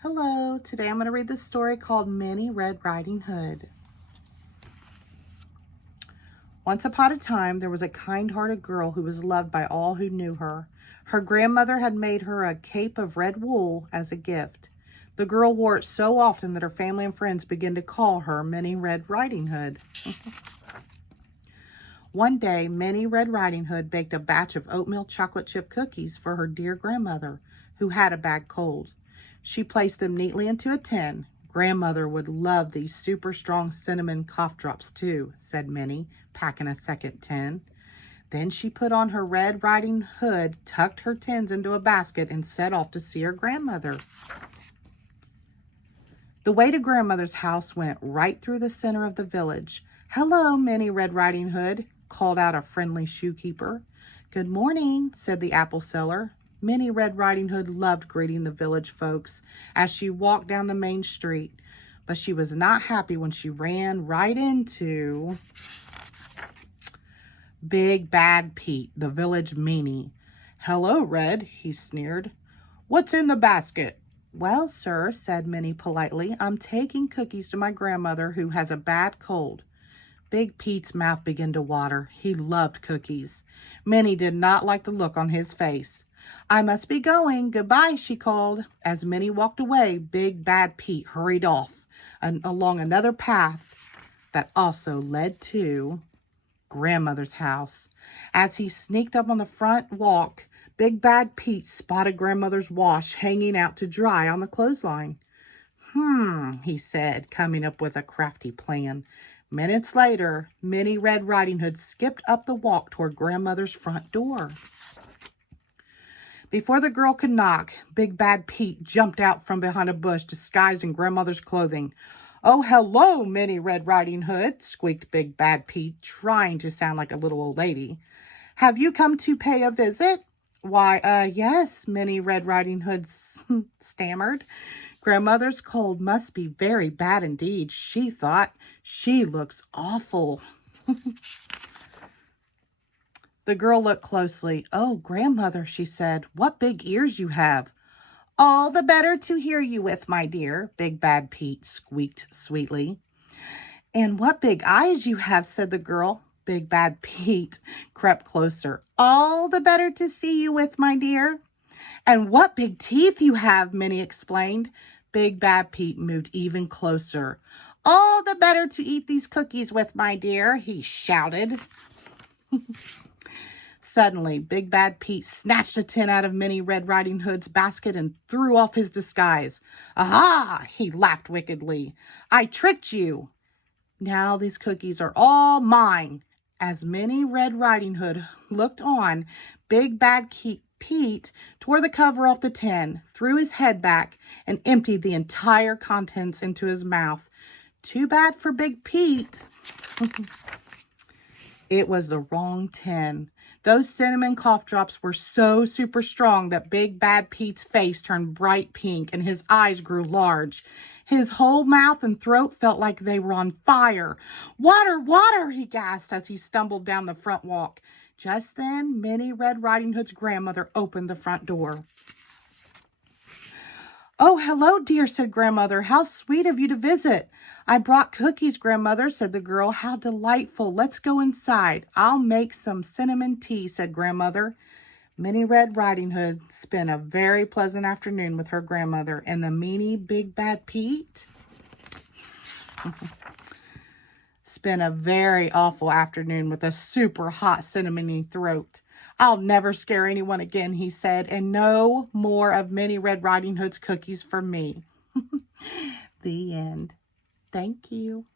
Hello, today I'm going to read this story called Minnie Red Riding Hood. Once upon a time, there was a kind-hearted girl who was loved by all who knew her. Her grandmother had made her a cape of red wool as a gift. The girl wore it so often that her family and friends began to call her Minnie Red Riding Hood. One day, Minnie Red Riding Hood baked a batch of oatmeal chocolate chip cookies for her dear grandmother, who had a bad cold. She placed them neatly into a tin. Grandmother would love these super strong cinnamon cough drops too, said Minnie, packing a second tin. Then she put on her red riding hood, tucked her tins into a basket, and set off to see her grandmother. The way to grandmother's house went right through the center of the village. "Hello, Minnie Red Riding Hood," called out a friendly shoekeeper. "Good morning," said the apple seller. Minnie Red Riding Hood loved greeting the village folks as she walked down the main street, but she was not happy when she ran right into Big Bad Pete, the village meanie. "Hello, Red," he sneered. "What's in the basket?" "Well, sir," said Minnie politely, "I'm taking cookies to my grandmother who has a bad cold." Big Pete's mouth began to water. He loved cookies. Minnie did not like the look on his face. "I must be going. Goodbye," she called. As Minnie walked away, Big Bad Pete hurried off along another path that also led to grandmother's house. As he sneaked up on the front walk, Big Bad Pete spotted grandmother's wash hanging out to dry on the clothesline. He said, coming up with a crafty plan. Minutes later, Minnie Red Riding Hood skipped up the walk toward grandmother's front door. Before the girl could knock, Big Bad Pete jumped out from behind a bush disguised in grandmother's clothing. "Oh, hello, Minnie Red Riding Hood," squeaked Big Bad Pete, trying to sound like a little old lady. "Have you come to pay a visit?" "Why, yes," Minnie Red Riding Hood stammered. Grandmother's cold must be very bad indeed, she thought. She looks awful. The girl looked closely. "Oh, grandmother," she said, "what big ears you have." "All the better to hear you with, my dear," Big Bad Pete squeaked sweetly. "And what big eyes you have," said the girl. Big Bad Pete crept closer. "All the better to see you with, my dear." "And what big teeth you have," Minnie explained. Big Bad Pete moved even closer. "All the better to eat these cookies with, my dear," he shouted. Suddenly, Big Bad Pete snatched a tin out of Minnie Red Riding Hood's basket and threw off his disguise. "Aha!" he laughed wickedly. "I tricked you. Now these cookies are all mine." As Minnie Red Riding Hood looked on, Big Bad Pete tore the cover off the tin, threw his head back, and emptied the entire contents into his mouth. Too bad for Big Pete. It was the wrong tin. Those cinnamon cough drops were so super strong that Big Bad Pete's face turned bright pink and his eyes grew large. His whole mouth and throat felt like they were on fire. "Water, water," he gasped as he stumbled down the front walk. Just then, Minnie Red Riding Hood's grandmother opened the front door. "Oh, hello, dear," said grandmother. "How sweet of you to visit." "I brought cookies, grandmother," said the girl. "How delightful. Let's go inside. I'll make some cinnamon tea," said grandmother. Minnie Red Riding Hood spent a very pleasant afternoon with her grandmother, and the meanie Big Bad Pete spent a very awful afternoon with a super hot cinnamony throat. "I'll never scare anyone again," he said, "and no more of Minnie Red Riding Hood's cookies for me." The end. Thank you.